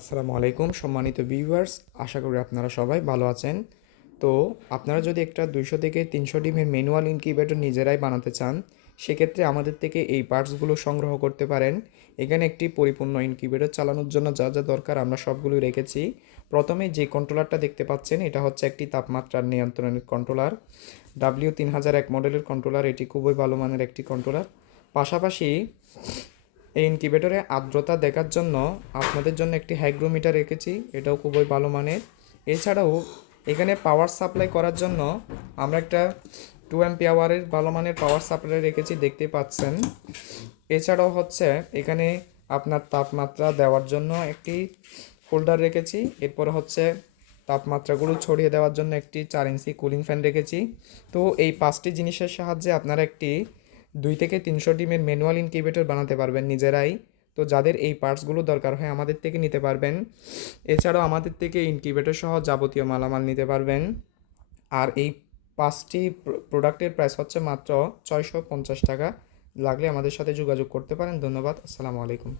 আসসালামু আলাইকুম সম্মানিত ভিউয়ার্স, আশা করি আপনারা সবাই ভালো আছেন। তো আপনারা যদি একটা 200 থেকে 300 ডিমের ম্যানুয়াল ইনকিউবেটর নিজেরাই বানাতে চান, সেক্ষেত্রে আমাদের থেকে এই পার্টসগুলো সংগ্রহ করতে পারেন। এখানে একটি পরিপূর্ণ ইনকিউবেটর চালানোর জন্য যা যা দরকার আমরা সবগুলোই রেখেছি। প্রথমে যে কন্ট্রোলারটা দেখতে পাচ্ছেন, এটা হচ্ছে একটি তাপমাত্রার নিয়ন্ত্রণের কন্ট্রোলার, W3001 মডেলের কন্ট্রোলার। এটি খুবই ভালো মানের একটি কন্ট্রোলার। পাশাপাশি এই ইনকিউবেটরে আর্দ্রতা দেখার জন্য আপনাদের জন্য একটি হাইগ্রোমিটার রেখেছি, এটাও খুবই ভালো মানের। এছাড়াও এখানে পাওয়ার সাপ্লাই করার জন্য আমরা একটা 2 অ্যাম্পিয়ারের ভালো মানের পাওয়ার সাপ্লাই রেখেছি, দেখতে পাচ্ছেন। এছাড়াও হচ্ছে এখানে আপনার তাপমাত্রা দেওয়ার জন্য একটি হোল্ডার রেখেছি। এরপরে হচ্ছে তাপমাত্রাগুলো ছড়িয়ে দেওয়ার জন্য একটি 4 ইঞ্চি কুলিং ফ্যান রেখেছি। তো এই 5টি জিনিসের সাহায্যে আপনারা একটি 2 থেকে 300 ডিমের ম্যানুয়াল ইনকিউবেটর বানাতে পারবেন নিজেরাই। তো যাদের এই পার্টসগুলো দরকার হয় আমাদের থেকে নিতে পারবেন। এছাড়াও আমাদের থেকে ইনকিউবেটর সহ যাবতীয় মালামাল নিতে পারবেন। আর এই 5টি প্রোডাক্টের প্রাইস হচ্ছে মাত্র 650 টাকা। লাগলে আমাদের সাথে যোগাযোগ করতে পারেন। ধন্যবাদ। আসসালামু আলাইকুম।